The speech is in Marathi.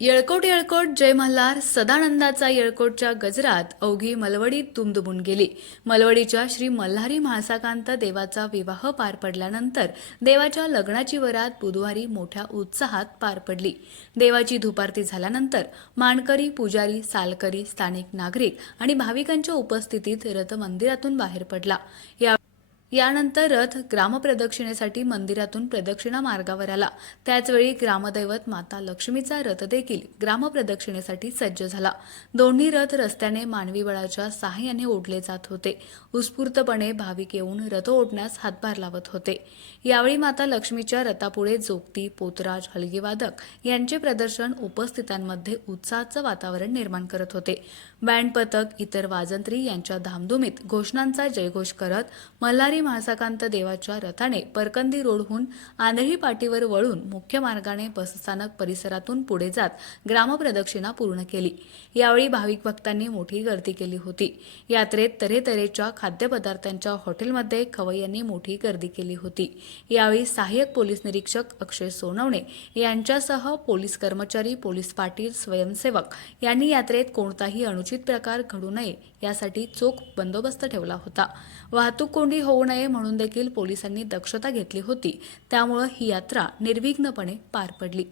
येळकोट येळकोट जय मल्हार सदानंदाचा येळकोटच्या गजरात अवघी मलवडी दुमदुमून गेली। मलवडीच्या श्री मल्हारी म्हाळसाकांत देवाचा विवाह पार पडल्यानंतर देवाच्या लग्नाची वरात बुधवारी मोठ्या उत्साहात पार पडली। देवाची धुपारती झाल्यानंतर मानकरी, पुजारी, सालकरी, स्थानिक नागरिक आणि भाविकांच्या उपस्थितीत रथ मंदिरातून बाहेर पडला। यानंतर रथ ग्रामप्रदक्षिणेसाठी मंदिरातून प्रदक्षिणा मार्गावर आला। त्याचवेळी ग्रामदैवत माता लक्ष्मीचा रथ देखील ग्रामप्रदक्षिणेसाठी सज्ज झाला। दोन्ही रथ रस्त्याने मानवी बळाच्या सहाय्याने ओढले जात होते। उत्स्फूर्तपणे भाविक येऊन रथ ओढण्यास हातभार लावत होते। यावेळी माता लक्ष्मीच्या रथापुढे जोगती, पोतराज, हलगीवादक यांचे प्रदर्शन उपस्थितांमध्ये उत्साहाचं वातावरण निर्माण करत होते। बँड पथक, इतर वाजंत्री यांच्या धामधुमीत घोषणांचा जयघोष करत मल्हारी म्हाळसाकांत देवाच्या रथाने परकंदी रोडहून आंधळी पाटीवर वळून मुख्य मार्गाने बसस्थानक परिसरातून पुढे जात ग्रामप्रदक्षिणा पूर्ण केली। यावेळी भाविक भक्तांनी मोठी गर्दी केली होती। यात्रेत तऱ्हेतऱ्हेच्या खाद्यपदार्थांच्या हॉटेलमध्ये खवय्यांनी मोठी गर्दी केली होती। यावेळी सहाय्यक पोलीस निरीक्षक अक्षय सोनवणे यांच्यासह पोलीस कर्मचारी, पोलीस पाटील, स्वयंसेवक यांनी यात्रेत कोणताही अनुचित प्रकार घडू नये यासाठी चोख बंदोबस्त ठेवला होता। वाहतूक कोंडी होऊ नये म्हणून देखील पोलिसांनी दक्षता घेतली होती। त्यामुळे ही यात्रा निर्विघ्नपणे पार पडली।